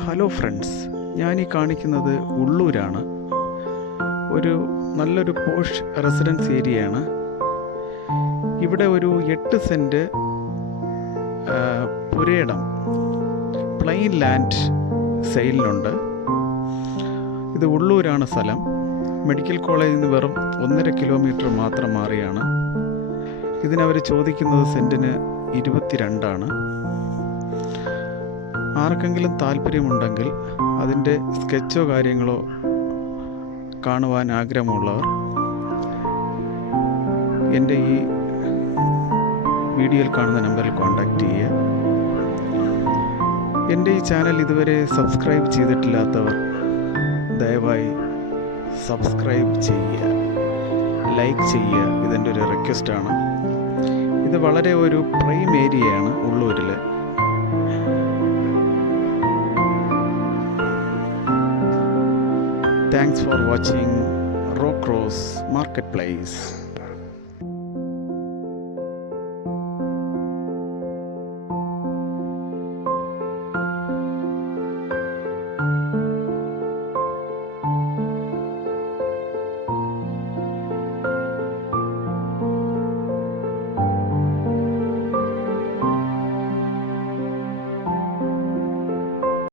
Hello friends, ഞാനീ കാണിക്കുന്നത് ഉള്ളൂരാണ്. ഒരു നല്ലൊരു പോഷ് റെസിഡൻസ് ഏരിയയാണ്. ഇവിടെ ഒരു 8 സെൻറ്റ് പുരയിടം പ്ലെയിൻ ലാൻഡ് സെയിലിനുണ്ട്. ഇത് ഉള്ളൂരാണ് സ്ഥലം. മെഡിക്കൽ കോളേജിൽ നിന്ന് വെറും 1.5 കിലോമീറ്റർ മാത്രം മാറിയാണ്. ഇതിനവർ ചോദിക്കുന്നത് സെൻറ്റിന് 22 ആർക്കെങ്കിലും താല്പര്യമുണ്ടെങ്കിൽ അതിൻ്റെ സ്കെച്ചോ കാര്യങ്ങളോ കാണുവാൻ ആഗ്രഹമുള്ളവർ എൻ്റെ ഈ വീഡിയോയിൽ കാണുന്ന നമ്പറിൽ കോൺടാക്റ്റ് ചെയ്യുക. എൻ്റെ ഈ ചാനൽ ഇതുവരെ സബ്സ്ക്രൈബ് ചെയ്തിട്ടില്ലാത്തവർ ദയവായി സബ്സ്ക്രൈബ് ചെയ്യുക, ലൈക്ക് ചെയ്യുക. ഇതെൻ്റെ ഒരു റിക്വസ്റ്റാണ്. ഇത് വളരെ ഒരു പ്രൈം ഏരിയയാണ് ഉള്ളൂരിൽ. Thanks for watching Rock Rose Marketplace.